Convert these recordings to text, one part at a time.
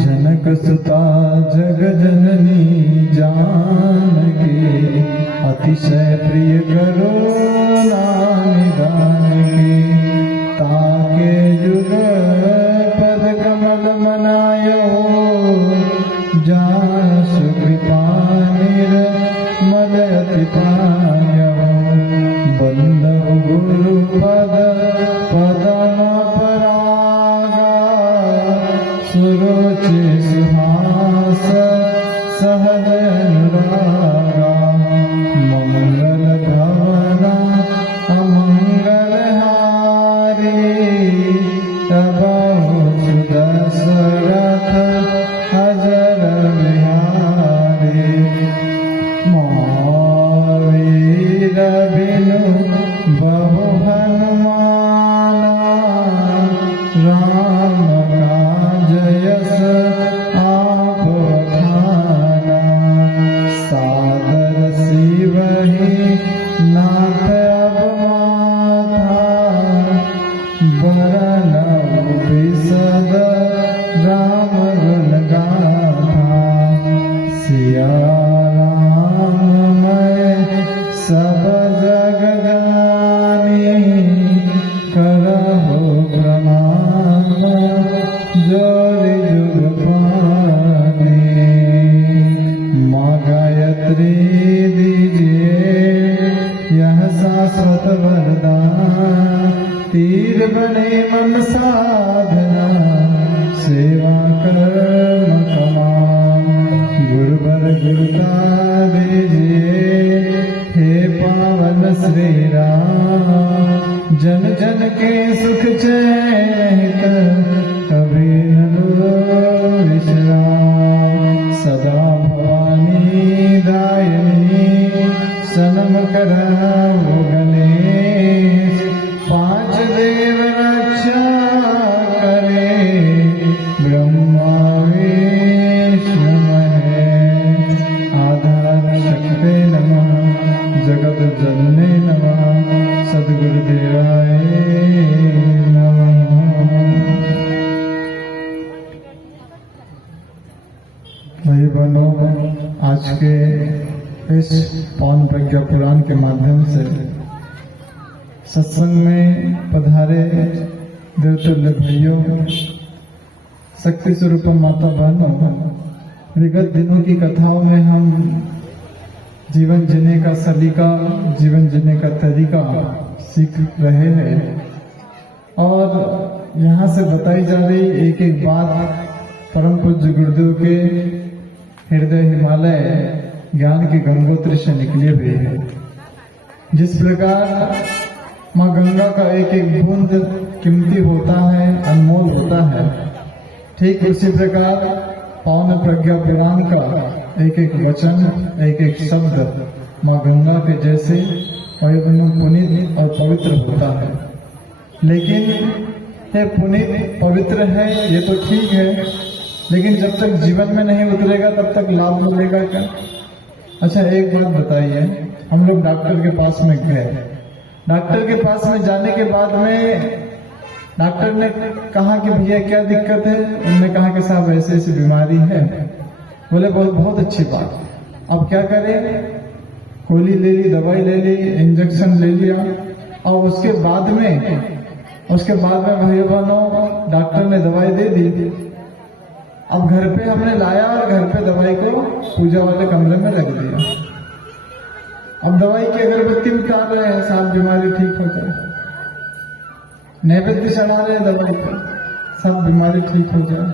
जनकसुता जगजननी जानकी अतिशय प्रिय करो नाम की ताके युग पद कमल मनायो जासु कृपा निर्मल अति पायो बंदव गुरु पद पदम परागा सुरुचि सुहास सहज अनुरागा मंगल भवना अमंगल हारी तबहु सुदशरथ अजर बिहारी महावीर बिनु बहु हनुमाना राम काज यस आप बखाना सादर शिवहि नाथ अब माथा बरनउ बिशद राम गुण गाथा सिया राम मैं सब जग जानी करहु प्रणाम जोरि जुग पानी माँ गायत्री दीजिए यह शाश्वत वरदान तीर बने मन साधना सेवा कर्म कमान जन जन के सुख चैन कभी न लो विश्राम। सदा भवानी दायिनी सनम कराओ गणेश। पांच देव रक्षा करे ब्रह्मा विष्णु महेश। आधार शक्ति नमः जगत जननी नमः सद्गुरुदेवाय नमः। भाई बहनों, आज के इस पौन प्रज्ञा पुराण के माध्यम से सत्संग में पधारे देवतुल्य भाइयों, शक्ति स्वरूप माता बहनों, विगत दिनों की कथाओं में हम जीवन जीने का सलीका, जीवन जीने का तरीका सीख रहे हैं और यहाँ से बताई जा रही एक एक बात परम पूज्य गुरुदेव के हृदय हिमालय ज्ञान की गंगोत्री से निकले हुए है। जिस प्रकार माँ गंगा का एक एक बूंद कीमती होता है, अनमोल होता है, ठीक उसी प्रकार पौन प्रज्ञा पुराण का एक एक वचन, एक एक शब्द माँ गंगा के जैसे पुनीत और पवित्र होता है। लेकिन ये पुनीत पवित्र है ये तो ठीक है, लेकिन जब तक जीवन में नहीं उतरेगा तब तक लाभ मिलेगा क्या? अच्छा, एक बात बताइए, हम लोग डॉक्टर के पास में गए, डॉक्टर के पास में जाने के बाद में डॉक्टर ने कहा कि भैया क्या दिक्कत है? उन्होंने कहा कि साहब ऐसी ऐसी बीमारी है। बोले बहुत अच्छी बात, अब क्या करें? गोली ले ली, दवाई ले ली, इंजेक्शन ले लिया और उसके बाद में भैया बहनों डॉक्टर ने दवाई दे दी। अब घर पे हमने लाया और घर पे दवाई को पूजा वाले कमरे में रख दिया। अब दवाई की अगरबत्ती उतार रहे हैं, साहब बीमारी ठीक हो जाए, नैवेद्य चढ़ा रहे हैं दवाई पर, सब बीमारी ठीक हो जाए,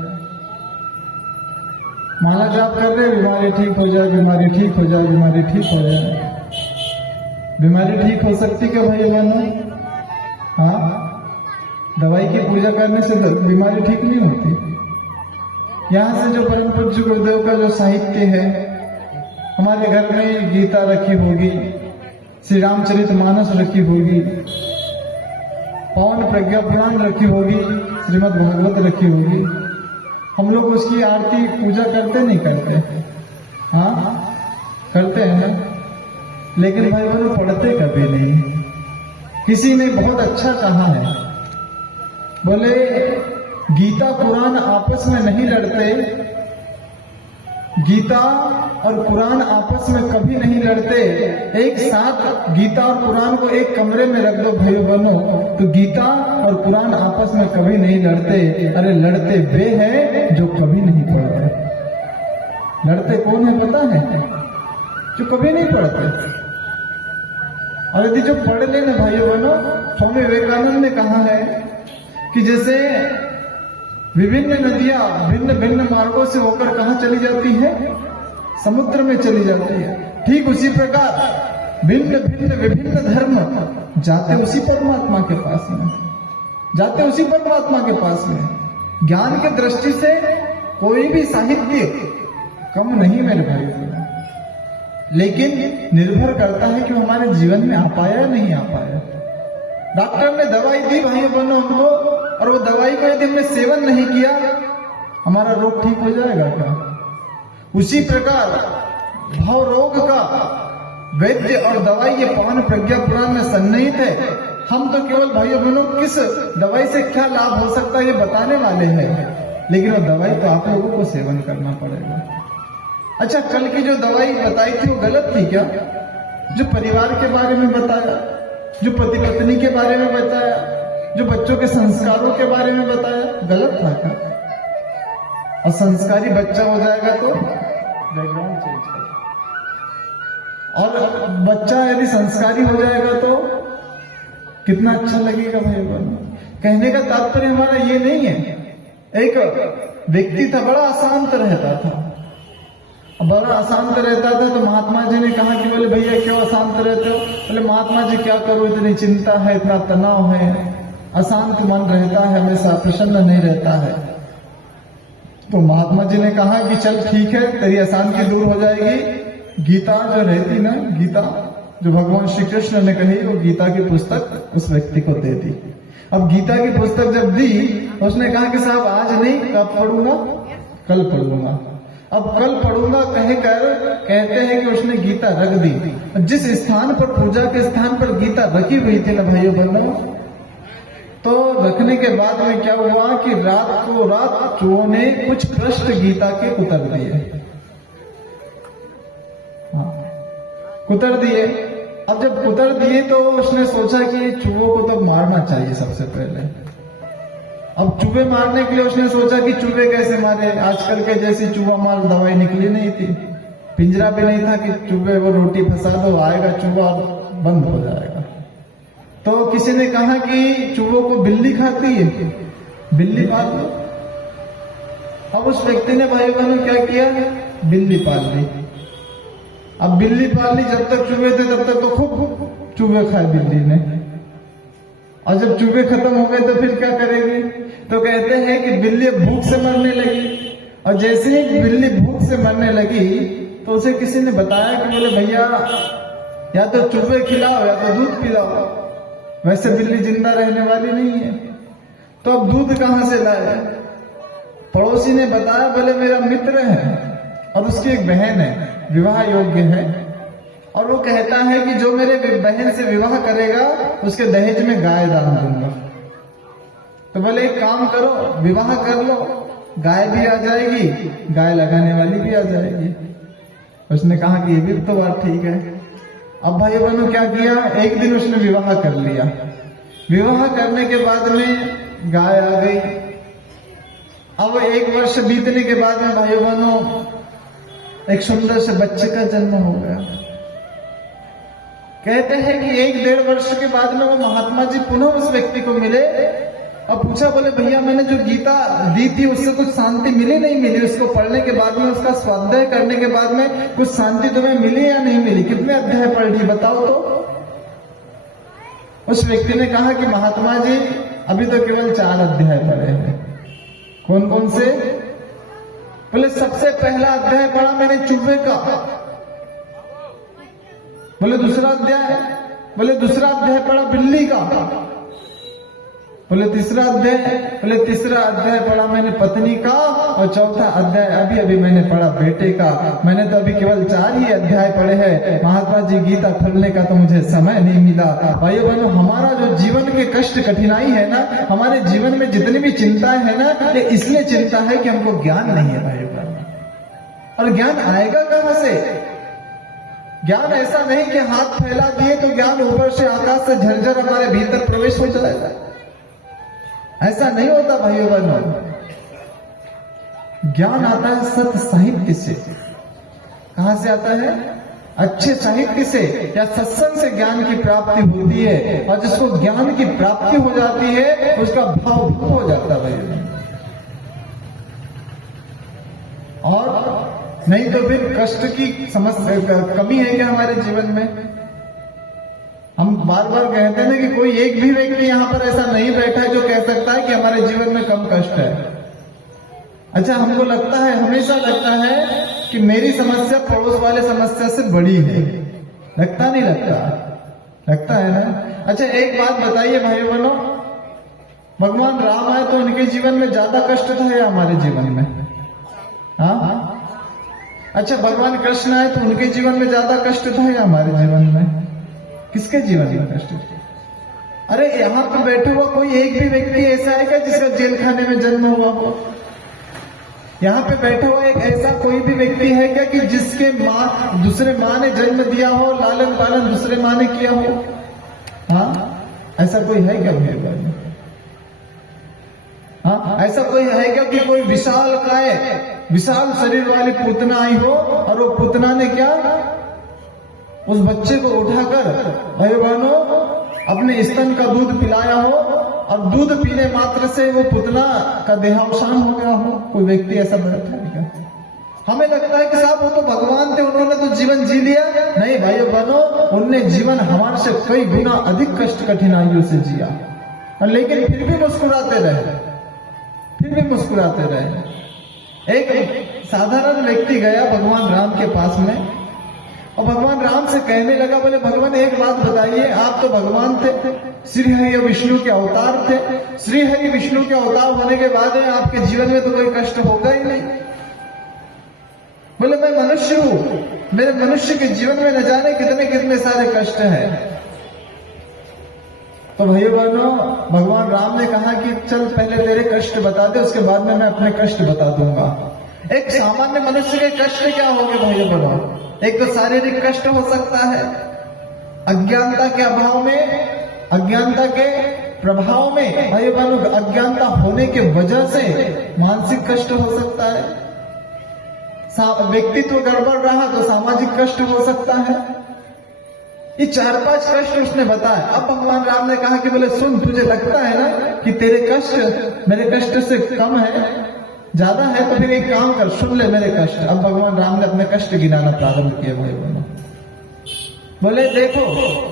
माला जाप कर रहे, बीमारी ठीक हो जाए, बीमारी ठीक हो जाए, बीमारी ठीक हो जाए। बीमारी ठीक हो सकती क्या भाई बहनों? हाँ, दवाई की पूजा करने से बीमारी ठीक नहीं होती। यहाँ से जो परम पूज्य गुरुदेव का जो साहित्य है, हमारे घर में गीता रखी होगी, श्री रामचरितमानस रखी होगी, पौन प्रज्ञा पुराण रखी होगी, श्रीमद् भागवत रखी होगी, हम लोग उसकी आरती पूजा करते नहीं करते? हाँ, करते हैं ना, लेकिन भाई बहनों पढ़ते कभी नहीं। किसी ने बहुत अच्छा कहा है, बोले गीता कुरान आपस में नहीं लड़ते, गीता और कुरान आपस में कभी नहीं लड़ते। एक साथ गीता और कुरान को एक कमरे में रख दो भाइयों बहनों, तो गीता और कुरान आपस में कभी नहीं लड़ते। अरे लड़ते वे हैं जो कभी नहीं पढ़ते। लड़ते कौन है पता है? जो कभी नहीं पढ़ते। और यदि जो पढ़ लेना भाइयों बहनों, स्वामी विवेकानंद ने कहा है कि जैसे विभिन्न नदियां भिन्न भिन्न मार्गों से होकर कहां चली जाती है? समुद्र में चली जाती है। ठीक उसी प्रकार भिन्न भिन्न विभिन्न धर्म जाते उसी परमात्मा के पास में, जाते उसी परमात्मा के पास में। ज्ञान के दृष्टि से कोई भी साहित्य कम नहीं मेरे भाई, लेकिन निर्भर करता है कि वो हमारे जीवन में आ पाया या नहीं आ पाया। डॉक्टर ने दवाई दी भाइयों बहनों हमको, और वो दवाई को यदि हमने सेवन नहीं किया, हमारा रोग ठीक हो जाएगा क्या? उसी प्रकार भाव रोग का वैद्य और दवाई ये पौन प्रज्ञा पुराण में सन्निहित है। हम तो केवल भाइयों बहनों किस दवाई से क्या लाभ हो सकता है ये बताने वाले हैं, लेकिन वो दवाई तो आप लोगों को सेवन करना पड़ेगा। अच्छा, कल की जो दवाई बताई थी वो गलत थी क्या? जो परिवार के बारे में बताया, जो पति पत्नी के बारे में बताया, जो बच्चों के संस्कारों के बारे में बताया, गलत था क्या? और संस्कारी बच्चा हो जाएगा तो बैकग्राउंड चेंज कर, और बच्चा यदि संस्कारी हो जाएगा तो कितना अच्छा लगेगा भाई बहनों। कहने का तात्पर्य हमारा ये नहीं है। एक व्यक्ति था, बड़ा अशांत रहता था, बड़ा अशांत रहता था। तो महात्मा जी ने कहा कि बोले भैया क्यों अशांत रहते हो? बोले महात्मा जी क्या करूं, इतनी चिंता है, इतना तनाव है, अशांत मन रहता है, हमेशा प्रसन्न नहीं रहता है। तो महात्मा जी ने कहा कि चल ठीक है, तेरी अशांति दूर हो जाएगी। गीता जो रहती ना, गीता जो भगवान श्री कृष्ण ने कही, वो गीता की पुस्तक उस व्यक्ति को दे दी। अब गीता की पुस्तक जब दी, उसने कहा कि साहब आज नहीं, कब पढ़ूंगा? कल पढ़ूंगा। अब कल पढ़ूंगा कहकर कहते हैं कि उसने गीता रख दी। जिस स्थान पर, पूजा के स्थान पर गीता रखी हुई थी ना भाइयों बहनों, तो रखने के बाद में क्या हुआ कि रात को रात चूहों ने कुछ पृष्ठ गीता के कुतर दिए। हाँ, कुतर दिए। अब जब कुतर दिए तो उसने सोचा कि चूहों को तो मारना चाहिए सबसे पहले। अब चूहे मारने के लिए उसने सोचा कि चूहे कैसे मारे, आजकल के जैसी चूहा मार दवाई निकली नहीं थी, पिंजरा भी नहीं था कि चूहे वो रोटी फंसा दो आएगा चूहा और बंद हो जाएगा। तो किसी ने कहा कि चूहों को बिल्ली खाती है, बिल्ली पाल लो। अब उस व्यक्ति ने भाई बहनों क्या किया, बिल्ली पाल ली। अब बिल्ली पाल ली, जब तक चूहे थे तब तक तो खूब चूहे खाए बिल्ली ने, और जब चूहे खत्म हो गए तो फिर क्या करेगी? तो कहते हैं कि बिल्ली भूख से मरने लगी। और जैसे ही बिल्ली भूख से मरने लगी तो उसे किसी ने बताया कि बोले भैया या तो चूहे खिलाओ या तो दूध पिलाओ, वैसे बिल्ली जिंदा रहने वाली नहीं है। तो अब दूध कहां से लाए? पड़ोसी ने बताया, बोले मेरा मित्र है और उसकी एक बहन है, विवाह योग्य है, और वो कहता है कि जो मेरे बहन से विवाह करेगा उसके दहेज में गाय दान दूंगा। तो बोले एक काम करो, विवाह कर लो, गाय भी आ जाएगी, गाय लगाने वाली भी आ जाएगी। उसने कहा कि ये भी तो बात ठीक है। अब भाई बहनों क्या किया, एक दिन उसने विवाह कर लिया। विवाह करने के बाद में गाय आ गई। अब 1 वर्ष बीतने के बाद में भाई बहनों एक सुंदर से बच्चे का जन्म हो गया। कहते हैं कि 1-1.5 वर्ष के बाद में वो महात्मा जी पुनः उस व्यक्ति को मिले और पूछा, बोले भैया मैंने जो गीता दी थी उससे कुछ शांति मिली नहीं मिली? उसको पढ़ने के बाद में, उसका स्वाध्याय करने के बाद में कुछ शांति तुम्हें मिली या नहीं मिली? कितने अध्याय पढ़ ली बताओ तो? उस व्यक्ति ने कहा कि महात्मा जी अभी तो केवल 4 अध्याय पढ़े हैं। कौन कौन से? बोले सबसे पहला अध्याय पढ़ा मैंने चूहे का। बोले दूसरा अध्याय? बोले दूसरा अध्याय पढ़ा बिल्ली का। बोले तीसरा अध्याय? बोले तीसरा अध्याय पढ़ा मैंने पत्नी का, और चौथा अध्याय अभी अभी मैंने पढ़ा बेटे का। मैंने तो अभी केवल 4 ही अध्याय पढ़े हैं महात्मा जी, गीता खोलने का तो मुझे समय नहीं मिला। भाइयों बहनों, हमारा जो जीवन के कष्ट कठिनाई है ना, हमारे जीवन में जितनी भी चिंताएं है ना, ये इसलिए चिंता है कि हमको ज्ञान नहीं है भाइयों बहनों। और ज्ञान आएगा कहां से? ज्ञान ऐसा नहीं कि हाथ फैला दिए तो ज्ञान ऊपर से आकाश से झरझर हमारे भीतर प्रवेश हो जाएगा। ऐसा नहीं होता भाइयों बहनों। ज्ञान आता है सत्य साहित्य से। कहां से आता है? अच्छे साहित्य से या सत्संग से ज्ञान की प्राप्ति होती है। और जिसको ज्ञान की प्राप्ति हो जाती है उसका भाव हो जाता है भाइयों। और नहीं तो फिर कष्ट की समस्या कमी है क्या हमारे जीवन में? हम बार बार कहते हैं ना कि कोई एक भी व्यक्ति यहां पर ऐसा नहीं बैठा है जो कह सकता है कि हमारे जीवन में कम कष्ट है। अच्छा, हमको लगता है, हमेशा लगता है कि मेरी समस्या पड़ोस वाले समस्या से बड़ी है। लगता नहीं लगता? लगता है ना। अच्छा एक बात बताइए भाइयों बहनों, भगवान राम आए तो उनके जीवन में ज्यादा कष्ट था या हमारे जीवन में? हाँ। अच्छा भगवान कृष्ण आए तो उनके जीवन में ज्यादा कष्ट था या हमारे जीवन में? किसके जीवन में कष्ट? अरे यहां पर बैठा हुआ कोई एक भी व्यक्ति ऐसा है क्या जिसका जेल खाने में जन्म हुआ हो? यहाँ पे बैठा हुआ एक ऐसा कोई भी व्यक्ति है क्या कि जिसके दूसरे माँ ने जन्म दिया हो, लालन पालन दूसरे माँ ने किया हो? हाँ, ऐसा कोई है क्या भाई? हाँ, ऐसा कोई है क्या कि कोई विशाल काय, विशाल शरीर वाली पूतना आई हो और वो पूतना ने क्या उस बच्चे को उठाकर भाई बहनों अपने स्तन का दूध पिलाया हो और दूध पीने मात्र से वो पुतना का देहावसान हो गया हो? कोई व्यक्ति ऐसा बैठा है क्या? हमें लगता है कि साहब वो तो भगवान थे, उन्होंने तो जीवन जी लिया। नहीं भाइयों बहनों, उनने जीवन हमारे से कई गुना अधिक कष्ट कठिनाइयों से जिया, और लेकिन फिर भी मुस्कुराते रहे, फिर भी मुस्कुराते रहे। एक साधारण व्यक्ति गया भगवान राम के पास में, और भगवान राम से कहने लगा, बोले भगवान एक बात बताइए, आप तो भगवान थे, श्री हरि विष्णु के अवतार थे, श्री हरि विष्णु के अवतार होने के बाद आपके जीवन में तो कोई कष्ट होगा ही नहीं। बोले मैं मनुष्य हूं, मेरे मनुष्य के जीवन में न जाने कितने कितने सारे कष्ट हैं। तो भाइयों बहनों, भगवान राम ने कहा कि चल पहले तेरे कष्ट बता दे, उसके बाद में मैं अपने कष्ट बता दूंगा। एक सामान्य मनुष्य के कष्ट क्या होंगे भाइयों बहनों? एक तो शारीरिक कष्ट हो सकता है, अज्ञानता के अभाव में, अज्ञानता के प्रभाव में, भाइयों बहनों अज्ञानता होने के वजह से मानसिक कष्ट हो सकता है, व्यक्तित्व गड़बड़ रहा तो सामाजिक कष्ट हो सकता है। ये 4-5 कष्ट उसने बताया। अब भगवान राम ने कहा कि बोले सुन, तुझे लगता है ना कि तेरे कष्ट मेरे कष्ट से कम है, ज्यादा है, तो फिर एक काम कर, सुन ले मेरे कष्ट। अब भगवान राम ने अपने कष्ट गिनाना प्रारंभ किए। भाई बहनों, बोले देखो,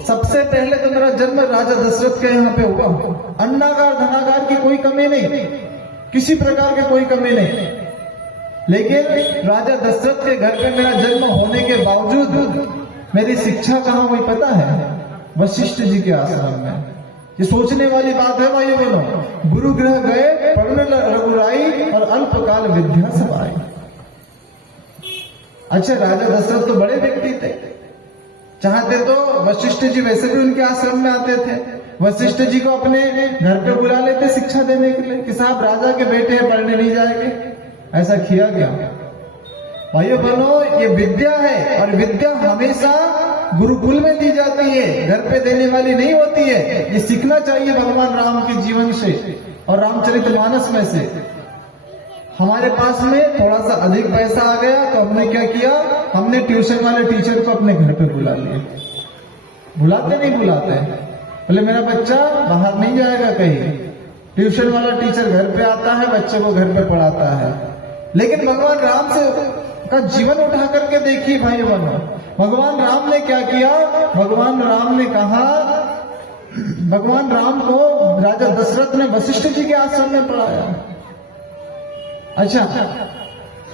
सबसे पहले तो मेरा जन्म राजा दशरथ के यहाँ पे हुआ, अन्नागार धनागार की कोई कमी नहीं, किसी प्रकार की कोई कमी नहीं, लेकिन राजा दशरथ के घर पे मेरा जन्म होने के बावजूद मेरी शिक्षा कहाँ हुई पता है? वशिष्ठ जी के आश्रम में। ये सोचने वाली बात है भाइयों बहनों। गुरु गृह गए, पढ़ने रघुराई, और अल्पकाल विद्या समाई। अच्छा, राजा दशरथ तो बड़े व्यक्ति थे, चाहते तो वशिष्ठ जी वैसे भी उनके आश्रम में आते थे, वशिष्ठ जी को अपने घर पे बुला लेते शिक्षा देने के लिए कि साहब राजा के बेटे हैं, पढ़ने नहीं जाएंगे। ऐसा किया गया। भाइयों बहनों, ये विद्या है, और विद्या हमेशा गुरुकुल में दी जाती है, घर पे देने वाली नहीं होती है। ये सीखना चाहिए भगवान राम के जीवन से और रामचरितमानस में से। हमारे पास में थोड़ा सा अधिक पैसा आ गया तो हमने क्या किया, हमने ट्यूशन वाले टीचर को अपने घर पे बुला लिया। बुलाते नहीं बुलाते, बोले मेरा बच्चा बाहर नहीं जाएगा कहीं, ट्यूशन वाला टीचर घर पे आता है, बच्चे को घर पे पढ़ाता है। लेकिन भगवान राम से का जीवन उठा करके देखिए भाई बहनों, भगवान राम ने क्या किया। भगवान राम ने कहा, भगवान राम को राजा दशरथ ने वशिष्ठ जी के आश्रम में पढ़ाया। अच्छा,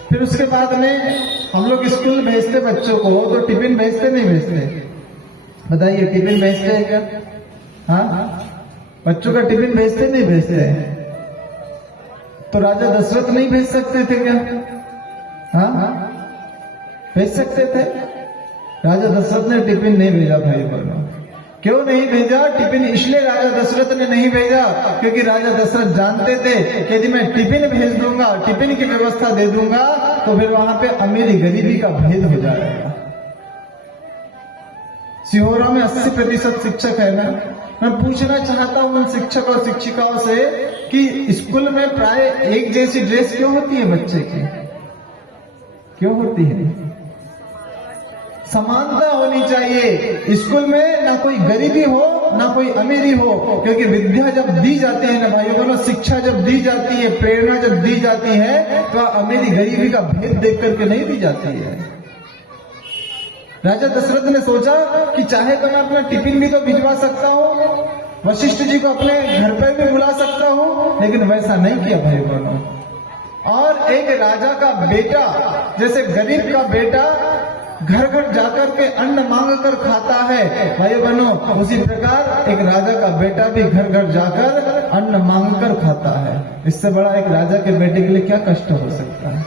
फिर उसके बाद में हम लोग स्कूल भेजते बच्चों को, तो टिफिन भेजते नहीं भेजते? बताइए, टिफिन भेजते हैं क्या? हाँ, बच्चों का टिफिन भेजते नहीं भेजते? तो राजा दशरथ नहीं भेज सकते थे क्या? हाँ, भेज सकते थे। राजा दशरथ ने टिफिन नहीं भेजा भाई बहनों। क्यों नहीं भेजा? टिफिन इसलिए राजा दशरथ ने नहीं भेजा क्योंकि राजा दशरथ जानते थे कि यदि मैं टिफिन भेज दूंगा, टिफिन की व्यवस्था दे दूंगा, तो फिर वहां पे अमीरी गरीबी का भेद हो जाएगा। सिहोरा में 80% शिक्षक है ना। मैं पूछना चाहता हूं उन शिक्षक और शिक्षिकाओं से कि स्कूल में प्राय एक जैसी ड्रेस क्यों होती है बच्चे की? क्यों होती है? समानता होनी चाहिए। स्कूल में ना कोई गरीबी हो ना कोई अमीरी हो, क्योंकि विद्या जब दी जाती है ना भाइयों बहनों, शिक्षा जब दी जाती है, प्रेरणा जब दी जाती है, तो अमीरी गरीबी का भेद देख करके नहीं दी जाती है। राजा दशरथ ने सोचा कि चाहे तो मैं अपना टिफिन भी तो भिजवा सकता हूँ, वशिष्ठ जी को अपने घर पर भी बुला सकता हूँ, लेकिन वैसा नहीं किया भाई बहनों। और एक राजा का बेटा, जैसे गरीब का बेटा घर घर जाकर के अन्न मांग कर खाता है भाइयों बहनों, उसी प्रकार एक राजा का बेटा भी घर घर जाकर अन्न मांग कर खाता है। इससे बड़ा एक राजा के बेटे के लिए क्या कष्ट हो सकता है?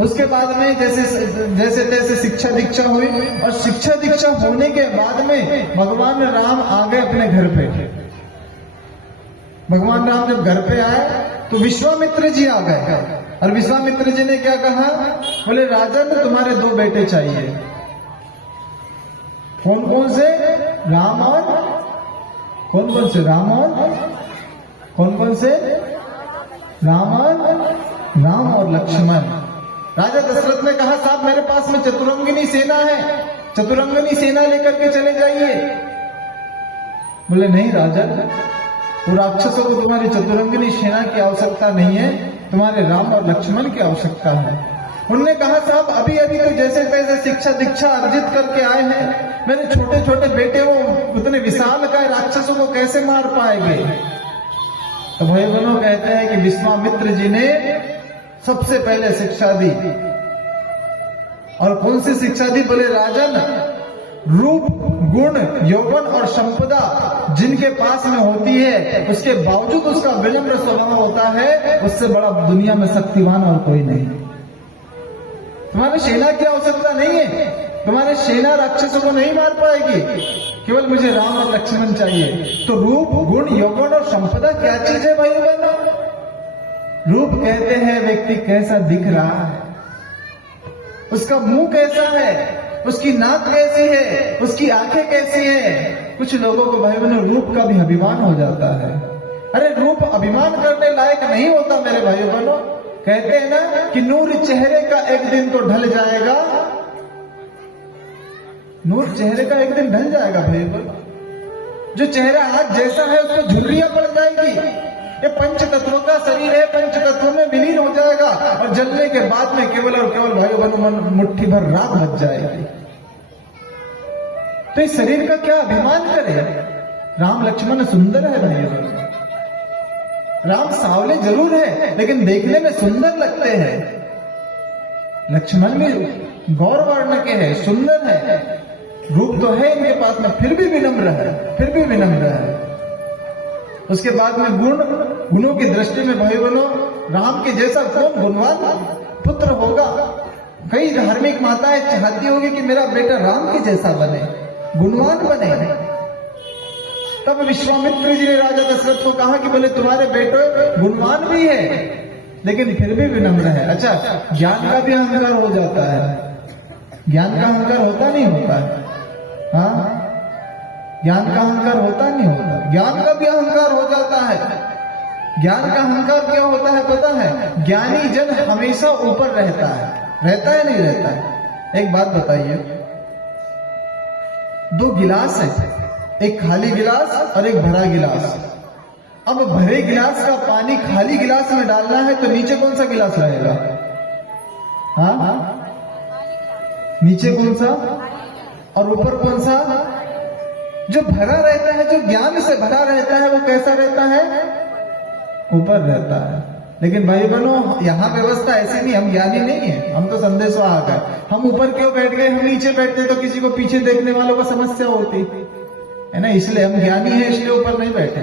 उसके बाद में जैसे तैसे शिक्षा दीक्षा हुई, और शिक्षा दीक्षा होने के बाद में भगवान राम आ गए अपने घर पे। भगवान राम जब घर पे आए तो विश्वामित्र जी आ गए, और विश्वामित्र जी ने क्या कहा, बोले राजन तुम्हारे 2 बेटे चाहिए। कौन कौन से? राम और कौन कौन से? राम और कौन कौन से? राम और लक्ष्मण। राजा दशरथ ने कहा साहब मेरे पास में चतुरंगिनी सेना है, चतुरंगिनी सेना लेकर के चले जाइए। बोले नहीं राजा, वो राक्षसों को तुम्हारी चतुरंगिनी सेना की आवश्यकता नहीं है, तुम्हारे राम और लक्ष्मण की आवश्यकता है। उनने कहा साहब अभी अभी तो जैसे तैसे शिक्षा दीक्षा अर्जित करके आए हैं, मेरे छोटे छोटे बेटे वो उतने विशाल काय राक्षसों को कैसे मार पाएंगे। तो भाई बहनों कहते हैं कि विश्वामित्र जी ने सबसे पहले शिक्षा दी। और कौन सी शिक्षा दी? बोले राजन, रूप गुण यौवन और संपदा जिनके पास में होती है उसके बावजूद उसका विनम्र स्वभाव होता है, उससे बड़ा दुनिया में शक्तिवान और कोई नहीं। तुम्हारी सेना की आवश्यकता नहीं है, तुम्हारी सेना राक्षसों को नहीं मार पाएगी, केवल मुझे राम और लक्ष्मण चाहिए। तो रूप गुण यौवन और संपदा क्या चीज है भाई बहनों? रूप कहते हैं व्यक्ति कैसा दिख रहा है, उसका मुंह कैसा है, उसकी नाक कैसी है, उसकी आंखें कैसी है। कुछ लोगों को भाई बहनों रूप का भी अभिमान हो जाता है। अरे रूप अभिमान करने लायक नहीं होता मेरे भाइयों बहनों। कहते हैं ना कि नूर चेहरे का एक दिन तो ढल जाएगा, नूर चेहरे का एक दिन ढल जाएगा भाई बहनों। जो चेहरा आज जैसा है उसको झुर्रियां पड़ जाएगी। ये पंच तत्वों का शरीर है, पंच तत्वों में विलीन हो जाएगा और जलने के बाद में केवल और केवल भाइयों बहनों मुट्ठी भर राख बच जाएगी। तो इस शरीर का क्या अभिमान करे? राम लक्ष्मण सुंदर है भाइयों बहनों, राम सावले जरूर है लेकिन देखने में सुंदर लगते हैं। लक्ष्मण भी गौर वर्ण के हैं, सुंदर है, रूप तो है इनके पास में, फिर भी विनम्र है, फिर भी विनम्र है। उसके बाद में गुणों की दृष्टि में भाई बहनों राम के जैसा कौन गुणवान पुत्र होगा? कई धार्मिक माताएं चाहती होगी कि मेरा बेटा राम के जैसा बने, गुणवान बने। तब विश्वामित्र जी ने राजा दशरथ को कहा कि बोले तुम्हारे बेटे गुणवान भी है लेकिन फिर भी विनम्र है। अच्छा, ज्ञान का भी अहंकार हो जाता है, ज्ञान का अहंकार होता नहीं होता है? हाँ, ज्ञान का अहंकार होता नहीं होता, ज्ञान का भी अहंकार हो जाता है। ज्ञान का अहंकार क्या होता है पता है? ज्ञानी जन हमेशा ऊपर रहता है, रहता है नहीं रहता है? एक बात बताइए, दो गिलास है, एक खाली गिलास और एक भरा गिलास। अब भरे गिलास का पानी खाली गिलास में डालना है तो नीचे कौन सा गिलास रहेगा? हाँ, नीचे कौन सा और ऊपर कौन सा? जो भरा रहता है, जो ज्ञान से भरा रहता है, वो कैसा रहता है? ऊपर रहता है। लेकिन भाई बहनों यहाँ व्यवस्था ऐसी नहीं, हम ज्ञानी नहीं है, हम तो संदेशवाहक है। हम ऊपर क्यों बैठ गए? हम नीचे बैठते तो किसी को पीछे देखने वालों को समस्या होती है ना, इसलिए हम ज्ञानी है, इसलिए ऊपर नहीं बैठे।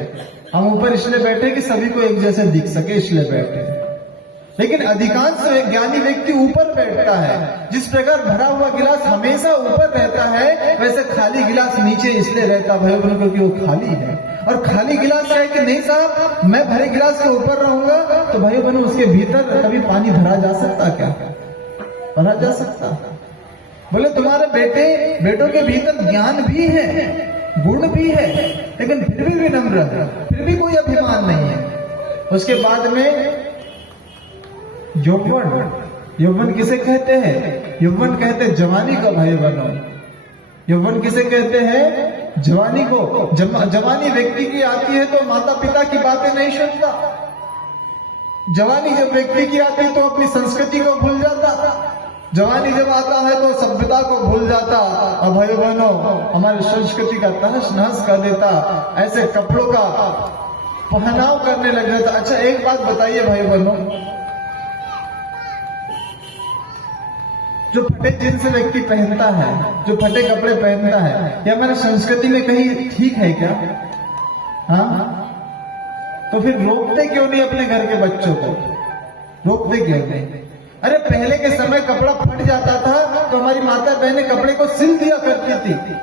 हम ऊपर इसलिए बैठे कि सभी को एक जैसे दिख सके, इसलिए बैठे। लेकिन अधिकांश ज्ञानी व्यक्ति ऊपर बैठता है। जिस प्रकार भरा हुआ गिलास हमेशा ऊपर रहता है, वैसे खाली गिलास नीचे इसलिए रहता है क्योंकि वो खाली है। और खाली गिलास है कि नहीं साहब मैं भरे गिलास के ऊपर रहूंगा, तो भाई बहनों उसके भीतर कभी पानी भरा जा सकता? क्या भरा जा सकता? बोले तुम्हारे बेटों के भीतर ज्ञान भी है, गुण भी है, लेकिन फिर भी विनम्र है, फिर भी कोई अभिमान नहीं है। उसके बाद में यौवन, यौवन किसे कहते हैं? यौवन कहते हैं जवानी का भाई बहनों। यौवन किसे कहते हैं? जवानी को। जवानी व्यक्ति की आती है तो माता पिता की बातें नहीं सुनता। जवानी जब व्यक्ति की आती है तो अपनी संस्कृति को भूल जाता। जवानी जब आता है तो सभ्यता को भूल जाता। और भाई बहनों हमारी संस्कृति का तहस नहस कर देता, ऐसे कपड़ों का पहनाव करने लग जाता। अच्छा एक बात बताइए भाई बहनों, जो फटे जींस व्यक्ति पहनता है, जो फटे कपड़े पहनता है, ये हमारी संस्कृति में कहीं ठीक है क्या? हाँ, तो फिर रोकते क्यों नहीं अपने घर के बच्चों को? रोकते क्यों नहीं? अरे पहले के समय कपड़ा फट जाता था तो हमारी माता बहनें कपड़े को सिल दिया करती थी।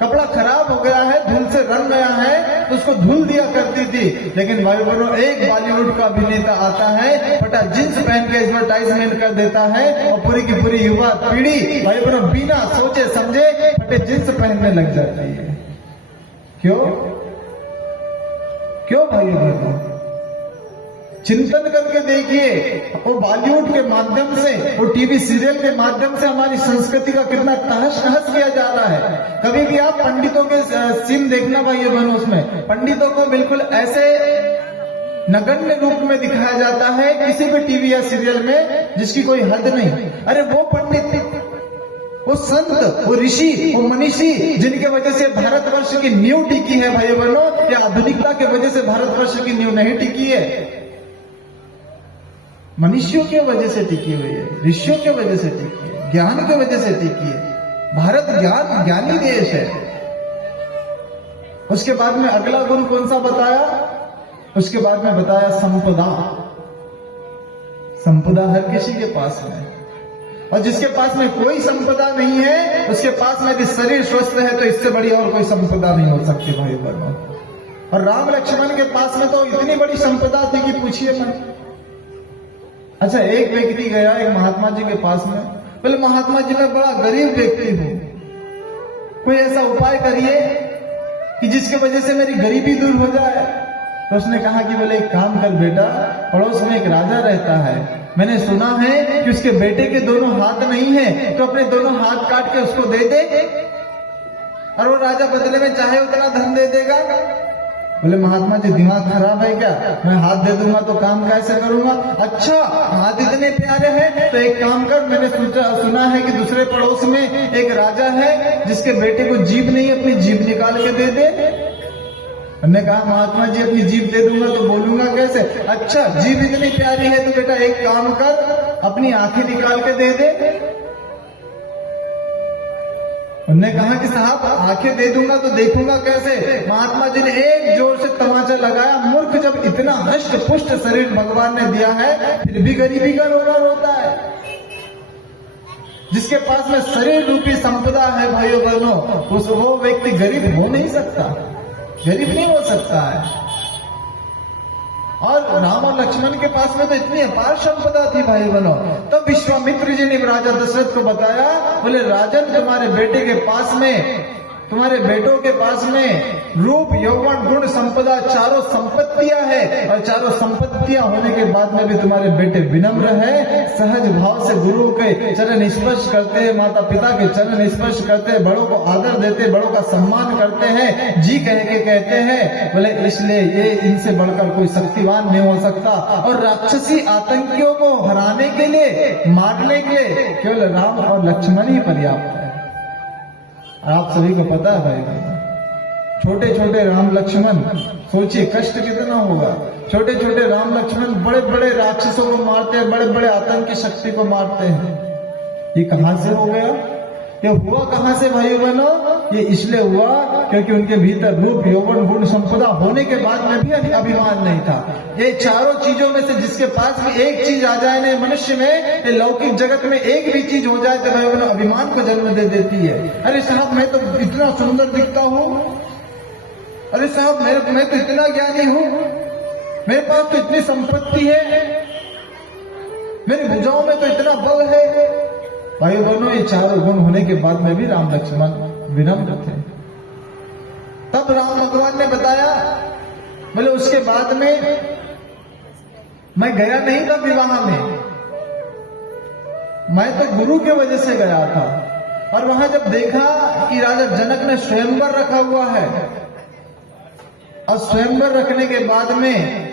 कपड़ा खराब हो गया है, धूल से रंग गया है तो उसको धुल दिया करती थी। लेकिन भाई बहनों एक बॉलीवुड का अभिनेता आता है, फटा जींस पहन के एडवर्टाइजमेंट कर देता है और पूरी की पूरी युवा पीढ़ी भाई बहनों बिना सोचे समझे फटे जींस पहनने लग जाती है। क्यों? क्यों भाई बहनों? चिंतन करके देखिए, वो बॉलीवुड के माध्यम से, वो टीवी सीरियल के माध्यम से हमारी संस्कृति का कितना तहस नहस किया जा रहा है। कभी भी आप पंडितों के सीन देखना भाई बहनों, उसमें पंडितों को बिल्कुल ऐसे नगण्य रूप में दिखाया जाता है किसी भी टीवी या सीरियल में, जिसकी कोई हद नहीं। अरे वो पंडित, वो संत, वो ऋषि, वो मनीषी, जिनके वजह से भारतवर्ष की नींव टिकी है भाई बहनों, या आधुनिकता के वजह से भारतवर्ष की नींव नहीं टिकी है, मनुष्यों की वजह से टिकी हुई है, ऋषियों की वजह से टिकी है, ज्ञान की वजह से टिकी है। भारत ज्ञानी देश है। उसके बाद में अगला गुण कौन सा बताया? उसके बाद में बताया संपदा। संपदा हर किसी के पास में, और जिसके पास में कोई संपदा नहीं है, उसके पास में यदि शरीर स्वस्थ है तो इससे बड़ी और कोई संपदा नहीं हो सकती भाई बहनों। और राम लक्ष्मण के पास में तो इतनी बड़ी संपदा थी कि पूछिए मत। अच्छा, एक व्यक्ति गया एक महात्मा जी के पास में, बोले महात्मा जी मैं बड़ा गरीब व्यक्ति हूं, कोई ऐसा उपाय करिए कि जिसकी वजह से मेरी गरीबी दूर हो जाए। तो उसने कहा कि बोले एक काम कर बेटा, पड़ोस में एक राजा रहता है, मैंने सुना है कि उसके बेटे के दोनों हाथ नहीं है, तो अपने दोनों हाथ काट के उसको दे दे और वो राजा बदले में चाहे उतना धन दे देगा। बोले महात्मा जी दिमाग खराब है क्या, मैं हाथ दे दूंगा तो काम कैसे करूंगा? अच्छा, हाथ इतने प्यारे हैं तो एक काम कर, मैंने सुना है कि दूसरे पड़ोस में एक राजा है जिसके बेटे को जीभ नहीं, अपनी जीभ निकाल के दे दे। हमने कहा महात्मा जी अपनी जीभ दे दूंगा तो बोलूंगा कैसे? अच्छा, जीभ इतनी प्यारी है तो बेटा एक काम कर, अपनी आंखें निकाल के दे दे। उन्होंने कहा कि साहब आंखें दे दूंगा तो देखूंगा कैसे? महात्मा जी ने एक जोर से तमाचा लगाया। मूर्ख, जब इतना हष्ट पुष्ट शरीर भगवान ने दिया है फिर भी गरीबी का रोना रोता है। जिसके पास में शरीर रूपी संपदा है भाइयों बहनों, वो व्यक्ति गरीब हो नहीं सकता, गरीब नहीं हो सकता है। और राम और लक्ष्मण के पास में तो इतनी अपार संपदा थी भाई बहनों। तब विश्वामित्र जी ने राजा दशरथ को बताया, बोले राजन तुम्हारे बेटे के पास में, तुम्हारे बेटों के पास में रूप यौवन गुण संपदा चारों संपत्तियां है, और चारों संपत्तियां होने के बाद में भी तुम्हारे बेटे विनम्र है, सहज भाव से गुरु के चरण स्पर्श करते हैं, माता पिता के चरण स्पर्श करते हैं, बड़ों को आदर देते, बड़ों का सम्मान करते हैं, जी कह के कहते हैं। बोले इसलिए ये इनसे बढ़कर कोई शक्तिवान नहीं हो सकता, और राक्षसी आतंकियों को हराने के लिए, मारने के लिए केवल राम और लक्ष्मण ही पर्याप्त है। आप सभी को पता है भाई, छोटे छोटे राम लक्ष्मण, सोचिए कष्ट कितना होगा। छोटे छोटे राम लक्ष्मण बड़े बड़े राक्षसों को मारते हैं, बड़े बड़े आतंकी शक्ति को मारते हैं। ये कहां से हो गया? ये हुआ कहां से भाई बहनों? ये इसलिए हुआ क्योंकि उनके भीतर रूप यौवन गुण संपदा होने के बाद में भी अभिमान नहीं था। ये चारों चीजों में से जिसके पास भी एक चीज आ जाए ना मनुष्य में, ये लौकिक जगत में एक भी चीज हो जाए तो भाई बहनों अभिमान को जन्म दे देती है। अरे साहब मैं तो इतना सुंदर दिखता हूँ, अरे साहब मैं तो इतना ज्ञानी हूँ, मेरे पास तो इतनी संपत्ति है, मेरी भुजाओं में तो इतना बल है। भाई बहनों ये चारों गुण होने के बाद में भी राम लक्ष्मण विनम्र थे। तब राम भगवान ने बताया, बोले उसके बाद में मैं गया नहीं था विवाह में, मैं तो गुरु के वजह से गया था। और वहां जब देखा कि राजा जनक ने स्वयंवर रखा हुआ है, और स्वयंवर रखने के बाद में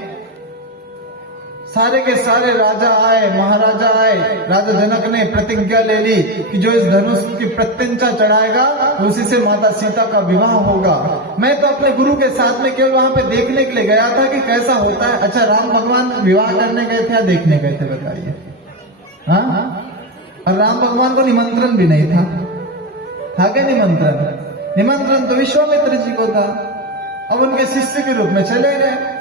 सारे के सारे राजा आए, महाराजा आए, राजा जनक ने प्रतिज्ञा ले ली कि जो इस धनुष की प्रत्यंचा चढ़ाएगा उसी से माता सीता का विवाह होगा। मैं तो अपने गुरु के साथ में केवल वहां पे देखने के लिए गया था कि कैसा होता है। अच्छा, राम भगवान विवाह करने गए थे या देखने गए थे बताइए? हाँ, और राम भगवान को निमंत्रण भी नहीं था क्या? निमंत्रण तो विश्वामित्र जी को था। अब उनके शिष्य के रूप में चले गए।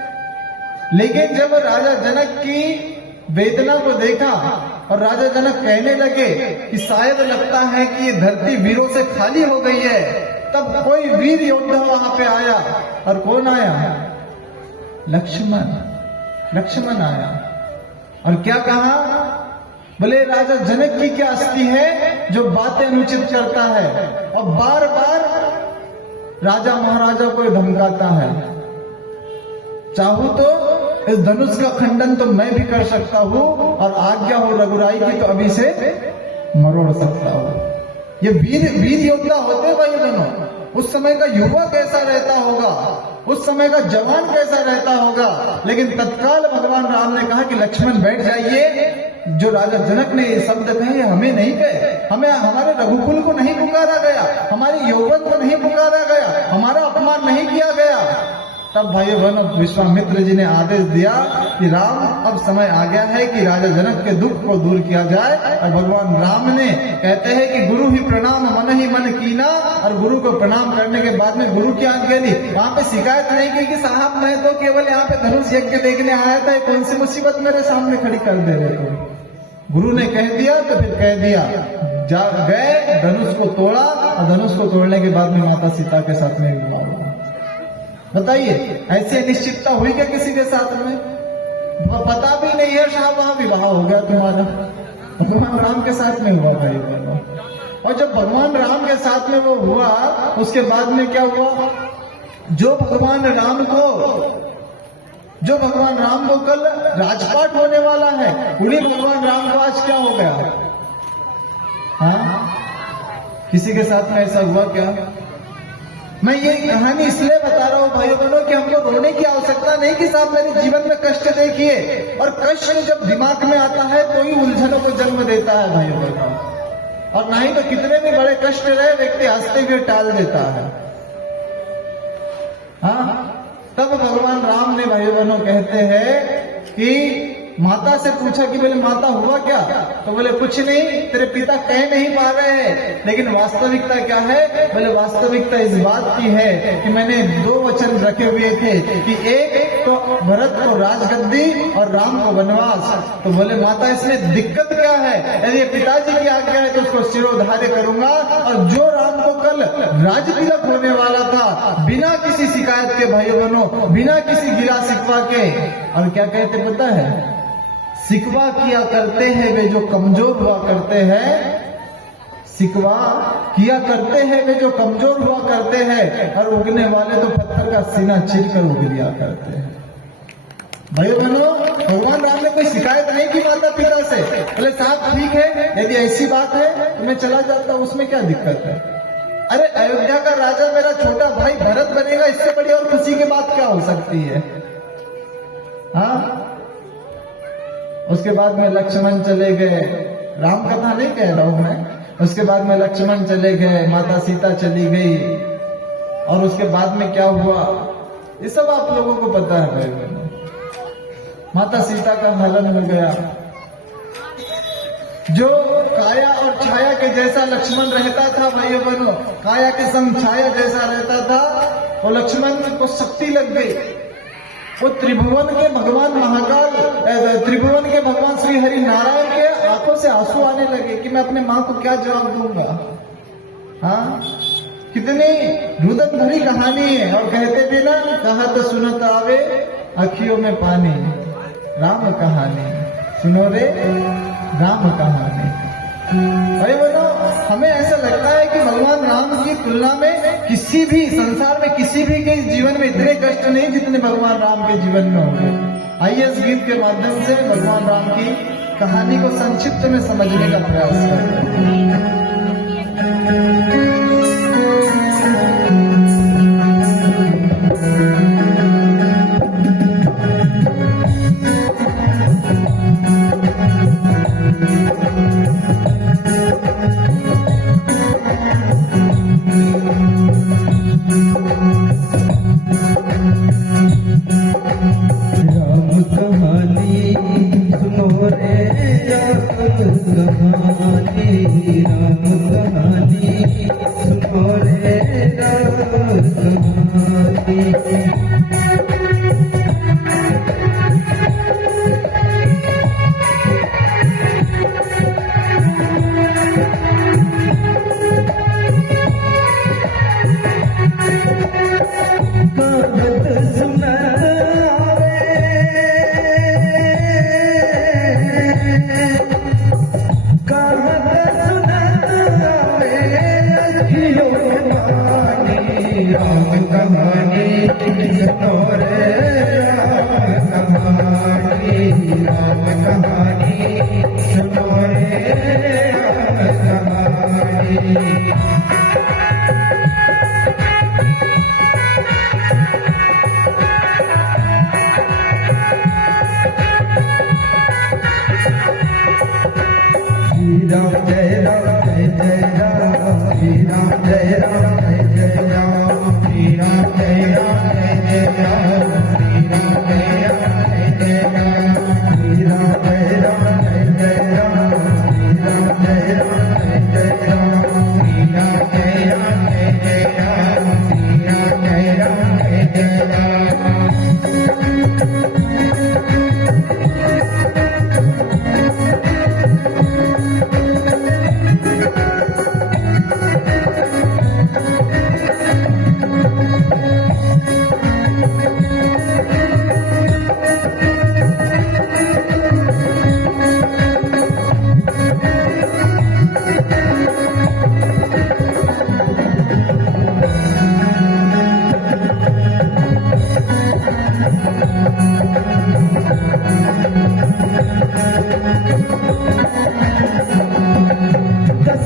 लेकिन जब राजा जनक की वेदना को देखा और राजा जनक कहने लगे कि शायद लगता है कि ये धरती वीरों से खाली हो गई है, तब कोई वीर योद्धा वहां पे आया। और कौन आया? लक्ष्मण आया। और क्या कहा? बोले राजा जनक की क्या अस्थि है जो बातें अनुचित करता है और बार बार राजा महाराजा को धमकाता है। चाहूं तो इस धनुष का खंडन तो मैं भी कर सकता हूं, और आज्ञा हो रघुराई की तो अभी से मरोड़ सकता हूं। ये वीर योद्धा होते भाई बहनों। उस समय का युवा कैसा रहता होगा? उस समय का जवान कैसा रहता होगा। लेकिन तत्काल भगवान राम ने कहा कि लक्ष्मण बैठ जाइए, जो राजा जनक ने ये शब्द कहे हमें नहीं कहे, हमें हमारे रघुकुल को नहीं पुकारा गया, हमारे यौवन को नहीं पुकारा गया, हमारा अपमान नहीं किया गया। तब भाई बहनों विश्वामित्र जी ने आदेश दिया कि राम अब समय आ गया है कि राजा जनक के दुख को दूर किया जाए। और भगवान राम ने कहते हैं कि गुरु ही प्रणाम मन ही मन कीना, और गुरु को प्रणाम करने के बाद में गुरु की आज्ञा ली। यहाँ पे शिकायत नहीं की कि साहब मैं तो केवल यहाँ पे धनुष यज्ञ देखने आया था, कौन सी मुसीबत मेरे सामने खड़ी कर दे रहे थे। गुरु ने कह दिया तो फिर कह दिया, जा गए धनुष को तोड़ा, और धनुष को तोड़ने के बाद में माता सीता के साथ में विवाह हुआ। बताइए ऐसे निश्चितता हुई क्या किसी के साथ में? पता भी नहीं है साहब वहां विवाह हो गया तुम्हारा, भगवान राम के साथ में हुआ भाई बहनों। और जब भगवान राम के साथ में वो हुआ, उसके बाद में क्या हुआ, जो भगवान राम को कल राजपाट होने वाला है, उन्हीं भगवान राम को आज क्या हो गया? हाँ, किसी के साथ में ऐसा हुआ क्या? मैं ये कहानी इसलिए बता रहा हूँ भाइयों बहनों कि हमको रोने की आवश्यकता नहीं कि साहब मेरे जीवन में कष्ट देखिए। और कष्ट जब दिमाग में आता है तो ही उलझनों को जन्म देता है भाइयों बहनों, और ना ही तो कितने भी बड़े कष्ट रहे व्यक्ति हंसते हुए टाल देता है। हाँ, तब भगवान राम ने भाइयों बहनों कहते हैं कि माता से पूछा कि बोले माता हुआ क्या? तो बोले कुछ नहीं, तेरे पिता कह नहीं पा रहे हैं। लेकिन वास्तविकता क्या है? बोले वास्तविकता इस बात की है कि मैंने 2 वचन रखे हुए थे कि एक तो भरत को राजगद्दी और राम को वनवास। तो बोले माता इसमें दिक्कत क्या है? यदि पिताजी की आज्ञा है तो उसको सिरोधार्य करूंगा, और जो राम को कल राजतिलक होने वाला था बिना किसी शिकायत के भाइयों बहनों, बिना किसी गिला शिकवा के, और क्या कहते पता है? सिकवा किया करते हैं वे जो कमजोर हुआ करते हैं, सिकवा किया करते हैं वे जो कमजोर हुआ करते हैं, और उगने वाले तो पत्थर का सीना चीर कर उग लिया करते हैं। भाइयों बहनों, भगवान राम ने कोई शिकायत नहीं की माता पिता से। बोले साहब ठीक है, यदि ऐसी बात है तो मैं चला जाता हूं, उसमें क्या दिक्कत है? अरे अयोध्या का राजा मेरा छोटा भाई भरत बनेगा, इससे बड़ी और खुशी की बात क्या हो सकती है? हाँ, उसके बाद में लक्ष्मण चले गए, राम कथा नहीं कह रहा हूं मैं। उसके बाद में लक्ष्मण चले गए, माता सीता चली गई, और उसके बाद में क्या हुआ ये सब आप लोगों को पता है भाई बहनों। माता सीता का हरण हो गया। जो काया और छाया के जैसा लक्ष्मण रहता था भाइयों बहनों, काया के संग छाया जैसा रहता था, वो लक्ष्मण को शक्ति लग गई। वो त्रिभुवन के भगवान महाकाल, त्रिभुवन के भगवान श्री हरि नारायण के आंखों से आंसू आने लगे कि मैं अपने माँ को क्या जवाब दूंगा। हाँ, कितनी रुदन भरी कहानी है। और कहते भी ना, कहा तो सुनत आवे अखियों में पानी, राम कहानी सुनो रे राम कहानी। भाई बोलो, हमें ऐसा लगता है कि भगवान राम की तुलना में किसी भी संसार में किसी भी के जीवन में इतने कष्ट नहीं जितने भगवान राम के जीवन में होंगे। आइए इस गीत के माध्यम से भगवान राम की कहानी को संक्षिप्त में समझने का प्रयास करते हैं।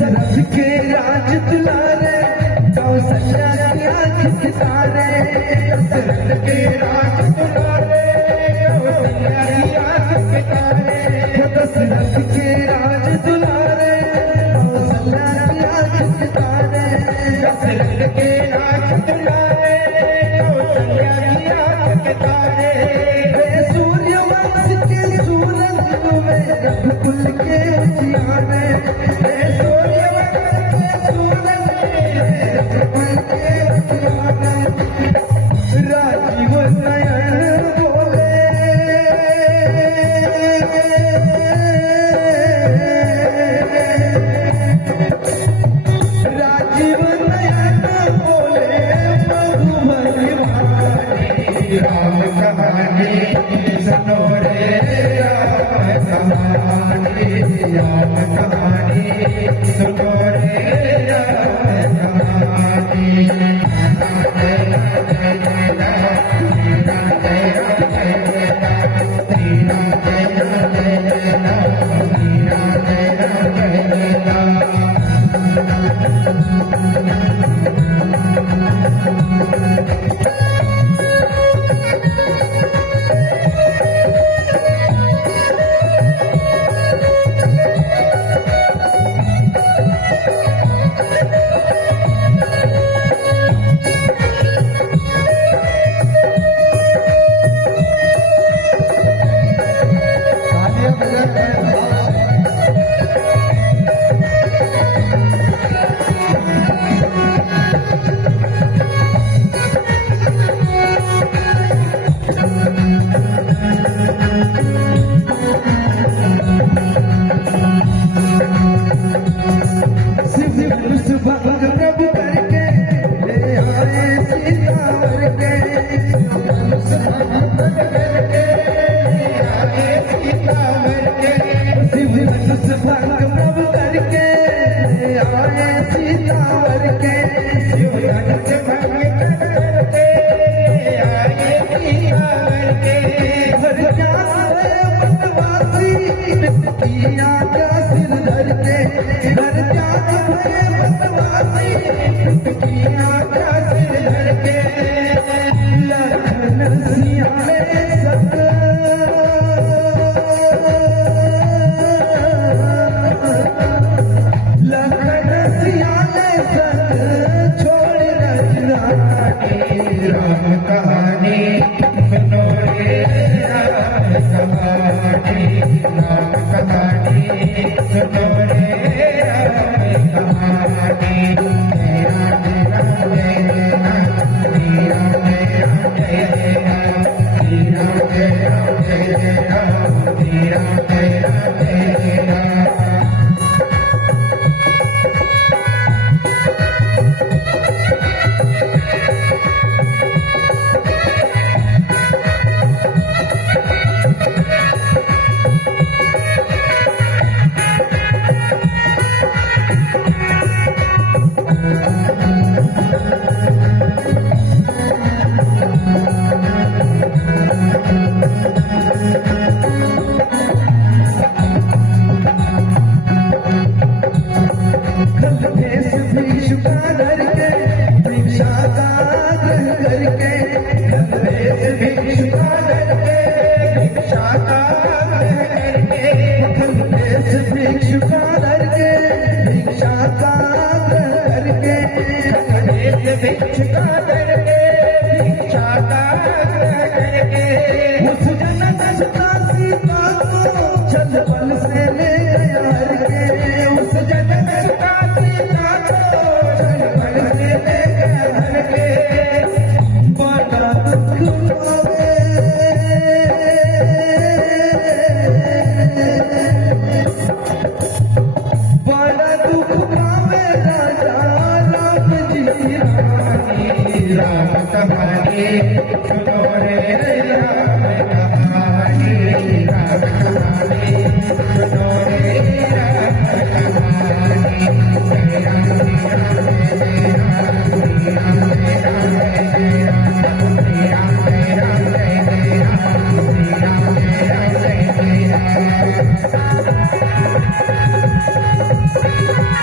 दशरथ के राज दुलारे, कौशल्या की आंख के तारे। दशरथ के राज दुलारे, कौशल्या की आंख के तारे। दशरथ के राज दुलारे, कौशल्या की आंख के तारे। दशरथ के राज दुलारे, कौशल्या की आंख के तारे। सूर्यवंश के सूरज में रघुकुल के उजियारे। सूर्यवंश के सूरज में रघुकुल के उजियारे। राजीव नयन बोले, राजीव नयन बोले मधुबन वाणी। राम कहानी सुनो रे, राम कहानी, राम कहानी सुनो रे, राम कहानी।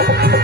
Thank you.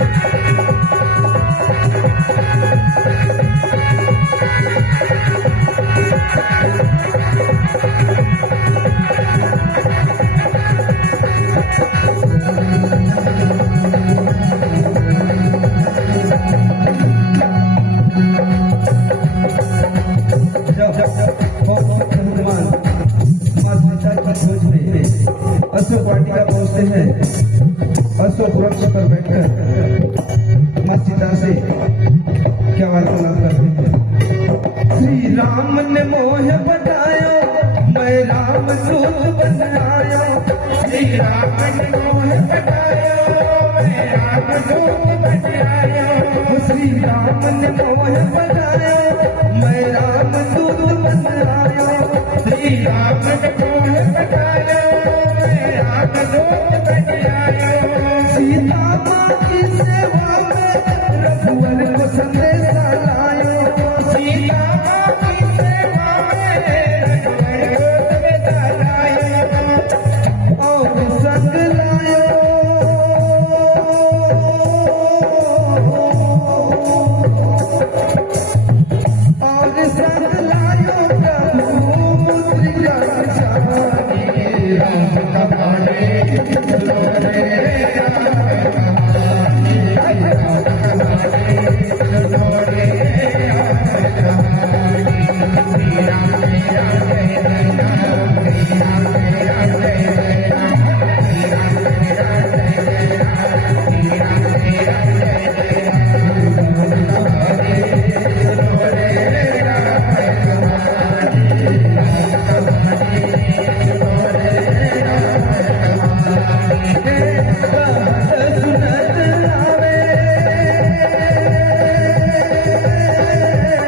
राम ने मोह बनायो मैं रामदूत बन आयो श्री राम ने मोह बनायो मैं रामदूत बन आयो श्री राम ने मोह बनायो मैं रामदूत बन आयो सीता माँ की सेवा में रघुवर को संदेशा लायो सीता माँ की सेवा में रघुवर को संदेशा लायो और संग लायो और संग लायो प्रभु त्रिजगजानी राम कहानी सुनो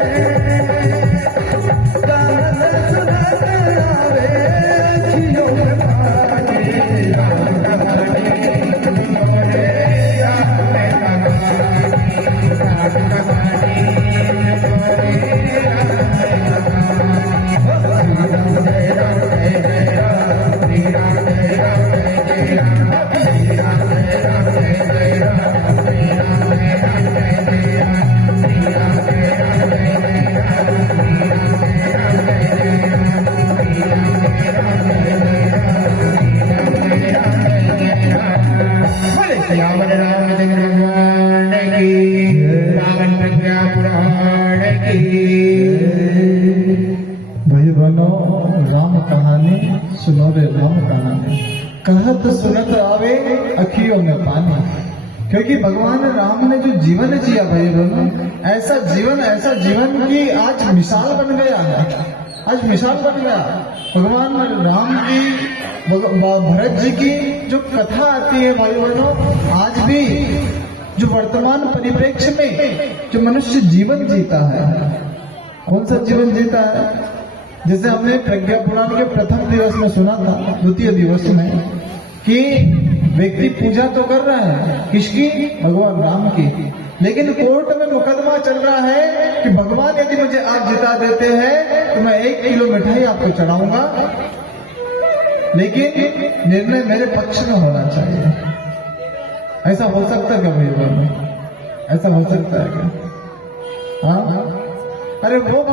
रे रावण रामचंद्र भगवान की रावण प्रज्ञा पुराण की भाई बनो राम कहानी सुनो रे राम कहानी कहत सुनत आवे अखियों में पानी। क्योंकि भगवान राम ने जो जीवन जिया भाई बनो ऐसा जीवन की आज मिसाल बन गया है। आज मिसाल बन गया भगवान राम की भरत जी की जो कथा आती है भाई बहनों आज भी जो वर्तमान परिप्रेक्ष्य में जो मनुष्य जीवन जीता है कौन सा जीवन जीता है। जैसे हमने प्रज्ञा पुराण के प्रथम दिवस में सुना था द्वितीय दिवस में कि व्यक्ति पूजा तो कर रहा है किसकी भगवान राम की लेकिन कोर्ट में मुकदमा चल रहा है कि भगवान यदि मुझे आज जिता देते हैं तो मैं 1 किलो मिठाई आपको चढ़ाऊंगा लेकिन निर्णय मेरे पक्ष में होना चाहिए। ऐसा हो सकता है क्या भाई ऐसा हो सकता है क्या। हाँ अरे वो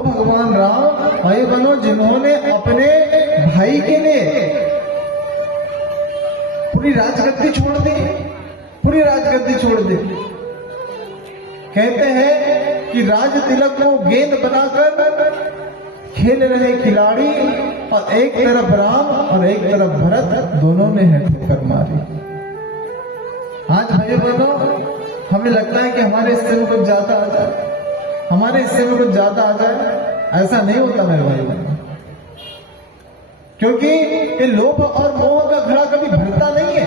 भगवान राम भाई बनो जिन्होंने अपने भाई के लिए पूरी राजगद्दी छोड़ दी। कहते हैं कि राज तिलक को गेंद बनाकर खेल रहे खिलाड़ी और एक तरफ राम और एक तरफ भरत दोनों ने है ठोकर मारी। आज भाई बहनों हमें लगता है कि हमारे हिस्से में कुछ ज्यादा आ जाए ऐसा नहीं होता मेरे भाई बहनों। क्योंकि ये लोभ और मोह का घड़ा कभी भरता नहीं है।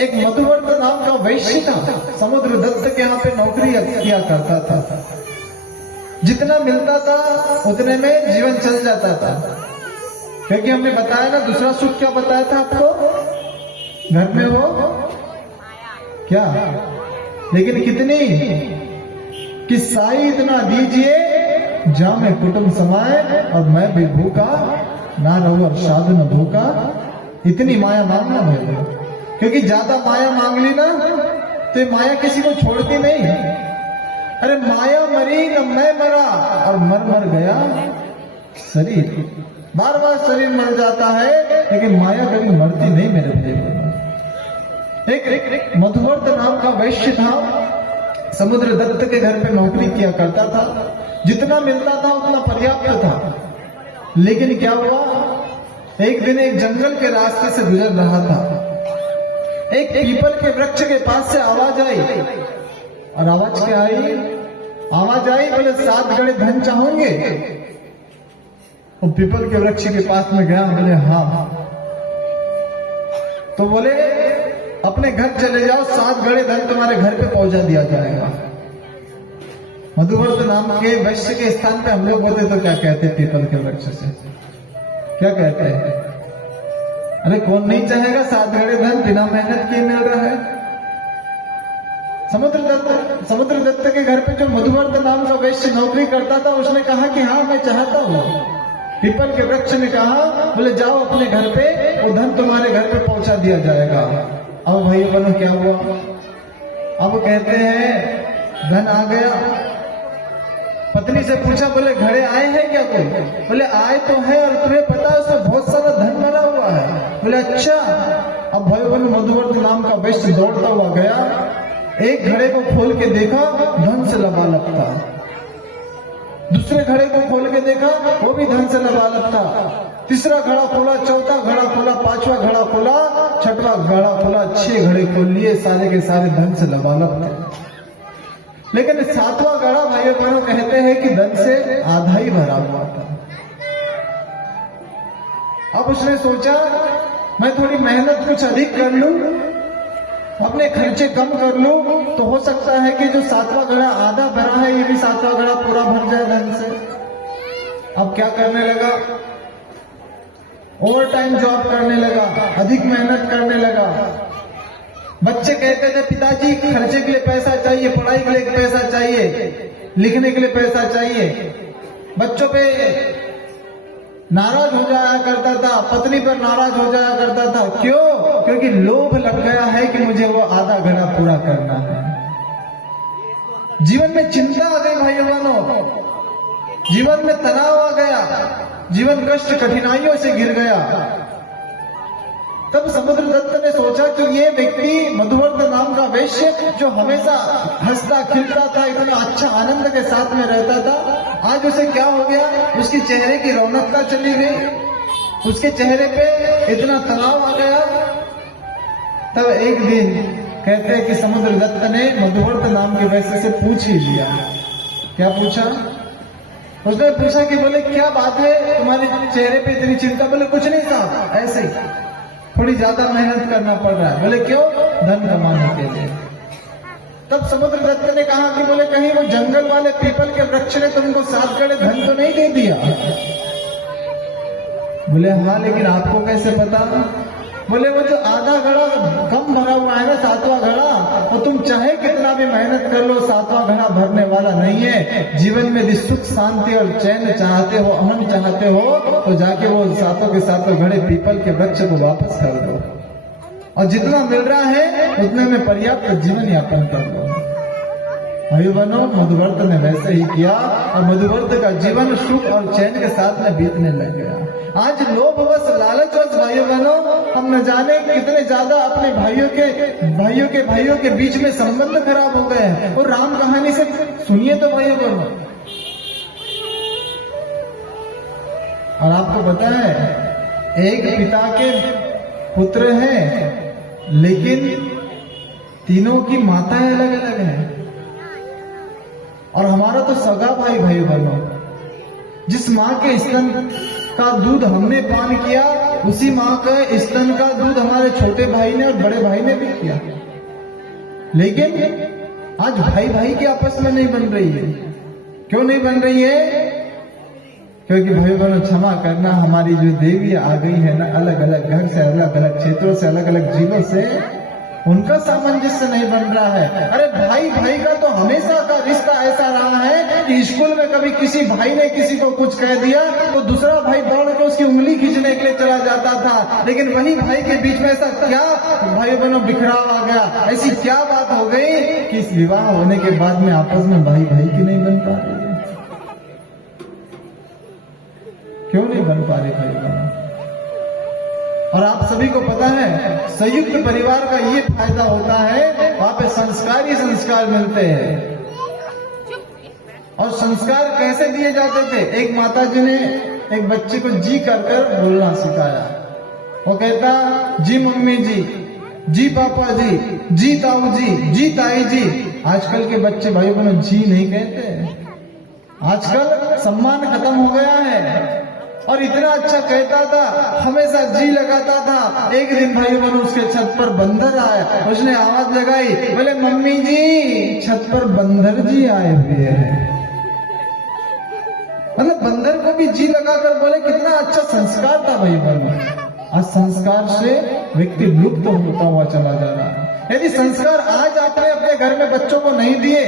एक मधुवर्त नाम का वैश्य था समुद्र दत्त के यहाँ पे नौकरी किया करता था। जितना मिलता था उतने में जीवन चल जाता था। क्योंकि हमने बताया ना दूसरा सुख क्या बताया था आपको घर में हो क्या लेकिन कितनी कि साई इतना दीजिए जामे कुटुंब समाए और मैं भी भूखा ना रहूं और साधु न भूखा। इतनी माया मांगना है क्योंकि ज्यादा माया मांग ली ना तो माया किसी को छोड़ती नहीं। अरे माया मरी न मैं मरा और मर गया शरीर। बार बार शरीर मर जाता है लेकिन माया कभी मरती नहीं मेरे भाई। एक मधुवर्त नाम का वैश्य था समुद्र दत्त के घर पे नौकरी किया करता था। जितना मिलता था उतना पर्याप्त था। लेकिन क्या हुआ एक दिन एक जंगल के रास्ते से गुजर रहा था। एक पीपल के वृक्ष के पास से आवाज आई और आवाज क्या आई बोले 7 गड़े धन चाहोगे। वो पीपल के वृक्ष के पास में गया, बोले हाँ। तो बोले अपने घर चले जाओ, 7 घड़े धन तुम्हारे घर पे पहुंचा दिया जाएगा। मधुवर्त नाम के वैश्य के स्थान पे हम लोग होते तो क्या कहते पीपल के वृक्ष से? क्या कहते हैं? अरे कौन नहीं चाहेगा 7 घड़े धन बिना मेहनत किए मिल रहा है। समुद्र दत्त के घर पे जो मधुवर्त नाम का वैश्य नौकरी करता था, उसने कहा कि हाँ मैं चाहता हूँ। पीपल के वृक्ष ने कहा, बोले जाओ अपने घर पे, वो धन तुम्हारे घर पे पहुंचा दिया जाएगा। अब भाई बनो क्या हुआ? अब कहते हैं धन आ गया। पत्नी से पूछा, बोले घड़े आए हैं क्या कोई? बोले आए तो है, और तुम्हें पता है उसमें बहुत सारा धन भरा हुआ है। बोले अच्छा। अब भाई बनो मधुवर्त नाम का वैश्य दौड़ता हुआ गया, एक घड़े को खोल के देखा, धन से लबालब था। दूसरे घड़े को खोल के देखा, वो भी धन से लबालब था। तीसरा घड़ा खोला, चौथा घड़ा खोला, 5वां घड़ा खोला, 6वां घड़ा खोला, 6 घड़े खोल लिए, सारे के सारे धन से लबालब थे। लेकिन 7वां घड़ा भाइयों बहनों कहते हैं कि धन से आधा ही भरा हुआ था। अब उसने सोचा मैं थोड़ी मेहनत कुछ अधिक कर लूं, अपने खर्चे कम कर लूं, तो हो सकता है कि जो 7वां घड़ा आधा भरा है, ये भी 7वां घड़ा पूरा भर जाए धन से। अब क्या करने लगा? ओवर टाइम जॉब करने लगा, अधिक मेहनत करने लगा। बच्चे कहते थे पिताजी खर्चे के लिए पैसा चाहिए, पढ़ाई के लिए पैसा चाहिए, लिखने के लिए पैसा चाहिए। बच्चों पे नाराज हो जाया करता था, पत्नी पर नाराज हो जाया करता था। क्यों? क्योंकि लोभ लग गया है कि मुझे वो आधा घड़ा पूरा करना है। जीवन में चिंता आ गई भाइयों बहनों, जीवन में तनाव आ गया, जीवन कष्ट कठिनाइयों से घिर गया। तब समुद्र दत्त ने सोचा कि ये व्यक्ति मधुवर्त नाम का वैश्य जो हमेशा हंसता खिलता था, इतना अच्छा आनंद के साथ में रहता था, आज उसे क्या हो गया? उसकी चेहरे की रौनकता चली गई, उसके चेहरे पे इतना तनाव आ गया। तब एक दिन कहते हैं कि समुद्र दत्त ने मधुवर्त नाम के वैश्य से पूछ ही लिया। क्या पूछा? उसने पूछा कि बोले क्या बात है, तुम्हारे चेहरे पे इतनी चिंता? बोले कुछ नहीं साहब, ऐसे ही थोड़ी ज्यादा मेहनत करना पड़ रहा है। बोले क्यों? धन कमाने के लिए। तब समुद्र दत्त ने कहा कि बोले कहीं वो जंगल वाले पीपल के वृक्ष ने तुमको 7 घड़े धन तो नहीं दे दिया? बोले हाँ, लेकिन आपको कैसे पता? बोले वो जो आधा घड़ा कम भरा हुआ है ना, 7वां घड़ा, वो तुम चाहे कितना भी मेहनत कर लो, 7वां घड़ा भरने वाला नहीं है। जीवन में यदि सुख शांति और चैन चाहते हो, अमन चाहते हो, तो जाके वो 7 के 7 घड़े पीपल के वृक्ष को वापस कर दो, और जितना मिल रहा है उतने में पर्याप्त जीवन यापन कर लो। भाइयों बहनों, मधुवर्त ने वैसे ही किया, और मधुवर्त का जीवन सुख और चैन के साथ में बीतने लग गया। आज लोभवश लालचवश भाइयों बहनों हम न जाने कितने ज्यादा अपने भाइयों के बीच में संबंध खराब हो गए हैं। और राम कहानी से सुनिए तो भाइयों बहनों, और आपको पता है एक पिता के पुत्र हैं, लेकिन तीनों की माताएं अलग अलग हैं। और हमारा तो सगा भाई भाइयों बहनों, जिस माँ के स्तन का दूध हमने पान किया, उसी माँ के स्तन का दूध हमारे छोटे भाई ने और बड़े भाई ने भी किया। लेकिन आज भाई भाई की आपस में नहीं बन रही है। क्यों नहीं बन रही है? क्योंकि भाई बहनों क्षमा करना, हमारी जो देवी आ गई है ना, अलग अलग घर से, अलग अलग क्षेत्रों से, अलग अलग जिलों से, उनका सामंजस्य नहीं बन रहा है। अरे भाई भाई का तो हमेशा का रिश्ता ऐसा रहा है कि स्कूल में कभी किसी भाई ने किसी को कुछ कह दिया तो दूसरा भाई दौड़ के उसकी उंगली खींचने के लिए चला जाता था। लेकिन वही भाई के बीच में ऐसा क्या भाई बहनों बिखराव आ गया, ऐसी क्या बात हो गई कि इस विवाह होने के बाद में आपस में भाई भाई की नहीं बन पा रही? क्यों नहीं बन पा रही भाई बहनों? और आप सभी को पता है संयुक्त परिवार का ये फायदा होता है, वहां पे संस्कार ही संस्कार मिलते हैं। और संस्कार कैसे दिए जाते थे? एक माता जी ने एक बच्चे को जी कर कर बोलना सिखाया। वो कहता जी मम्मी जी, जी पापा जी, जी ताऊ जी, जी ताई जी। आजकल के बच्चे भाई बहनों जी नहीं कहते। आजकल सम्मान खत्म हो गया है। और इतना अच्छा कहता था, हमेशा जी लगाता था। एक दिन भाई बहनों उसके छत पर बंदर आया, उसने आवाज लगाई, बोले मम्मी जी छत पर बंदर जी आए हुए हैं। मतलब बंदर को भी जी लगाकर बोले, कितना अच्छा संस्कार था भाई बहनों। आज संस्कार से व्यक्ति लुप्त होता हुआ चला जा रहा है। यदि संस्कार आज आपने अपने घर में बच्चों को नहीं दिए,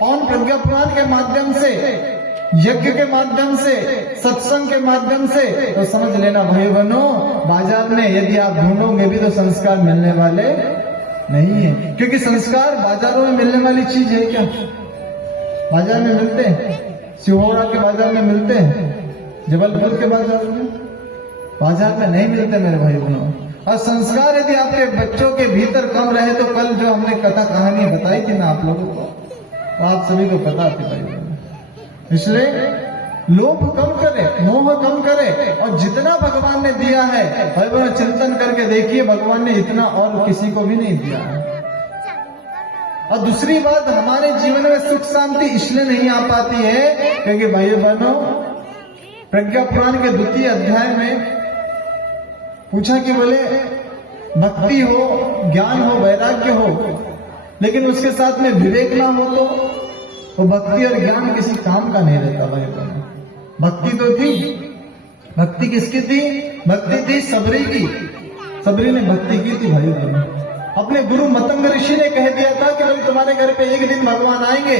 पौन प्रज्ञा पुराण के माध्यम से, यज्ञ के माध्यम से, सत्संग के माध्यम से, तो समझ लेना भाई बहनों, बाजार में यदि आप ढूंढोगे भी तो संस्कार मिलने वाले नहीं है। क्योंकि संस्कार बाजारों में मिलने वाली चीज है क्या? बाजार में मिलते हैं? सिहोरा के बाजार में मिलते हैं? जबलपुर के बाजार में नहीं मिलते मेरे भाई बहनों। और संस्कार यदि आपके बच्चों के भीतर कम रहे, तो कल जो हमने कथा कहानी बताई थी ना आप लोगों को, तो आप सभी को पता थी भाई बहनों। इसलिए लोभ कम करे, मोह कम करे, और जितना भगवान ने दिया है भाई बहनों चिंतन करके देखिए, भगवान ने इतना और किसी को भी नहीं दिया है। और दूसरी बात, हमारे जीवन में सुख शांति इसलिए नहीं आ पाती है क्योंकि भाई बहनों प्रज्ञा पुराण के 2 अध्याय में पूछा कि बोले भक्ति हो, ज्ञान हो, वैराग्य हो, लेकिन उसके साथ में विवेक ना हो तो भक्ति और ज्ञान किसी काम का नहीं रहता भाई बहनों। भक्ति तो थी, भक्ति किसकी थी? भक्ति थी सबरी की। सबरी ने भक्ति की थी भाई बहनों। अपने गुरु मतंग ऋषि ने कह दिया था कि भाई तुम्हारे घर पे एक दिन भगवान आएंगे,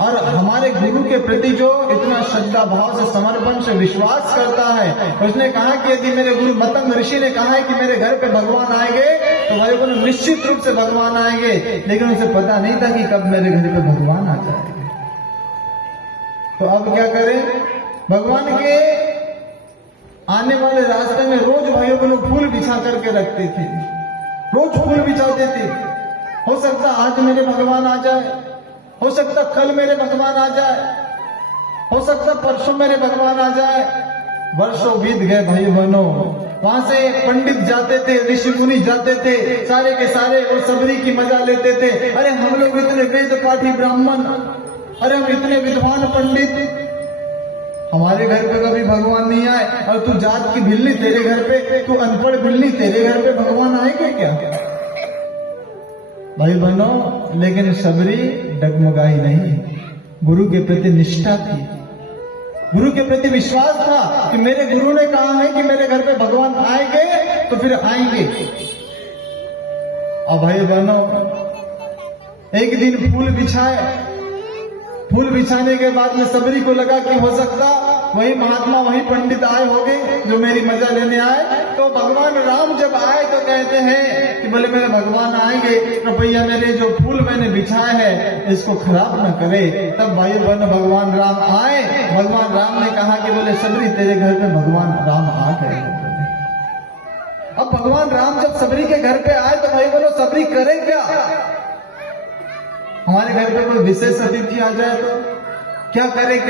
और हमारे गुरु के प्रति जो इतना श्रद्धा भाव से, समर्पण से विश्वास करता है, उसने कहा कि यदि मेरे गुरु मतंग ऋषि ने कहा है कि मेरे घर पे भगवान आएंगे, तो भाई बहनों निश्चित रूप से भगवान आएंगे। लेकिन उसे पता नहीं था कि कब मेरे घर पे भगवान आ जाएंगे। तो अब क्या करें? भगवान के आने वाले रास्ते में रोज भाइयों बहनों फूल बिछा करके रखते थे, रोज फूल बिछाते थे। हो सकता आज मेरे भगवान आ जाए, हो सकता कल मेरे भगवान आ जाए, हो सकता परसों मेरे भगवान आ जाए। वर्षों बीत गए भाई बहनों, वहां से पंडित जाते थे, ऋषि मुनि जाते थे, सारे के सारे वो सबरी की मजा लेते थे। अरे हम लोग इतने वेद पाठी ब्राह्मण, अरे हम इतने विद्वान पंडित, हमारे घर पे कभी भगवान नहीं आए, और तू जात की बिल्ली तेरे घर पे, तू अनपढ़ बिल्ली तेरे घर पे भगवान आएंगे क्या? भाई बहनों, लेकिन सबरी डगमगाई नहीं, गुरु के प्रति निष्ठा थी, गुरु के प्रति विश्वास था कि मेरे गुरु ने कहा है कि मेरे घर पे भगवान आएंगे तो फिर आएंगे। और भाई बहनों एक दिन फूल बिछाए, फूल बिछाने के बाद में सबरी को लगा कि हो सकता वही महात्मा, वही पंडित आए होंगे जो मेरी मजा लेने आए। तो भगवान राम जब आए तो कहते हैं कि बोले मेरे भगवान आएंगे तो भैया मेरे जो फूल मैंने बिछाए हैं इसको खराब न करे। तब भाई बहन भगवान राम आए, भगवान राम ने कहा कि बोले सबरी तेरे घर में भगवान राम आ गए। अब भगवान राम जब सबरी के घर पे आए तो भाई बोलो सबरी करे क्या? हमारे घर पे कोई विशेष अतिथि आ जाए तो क्या करे?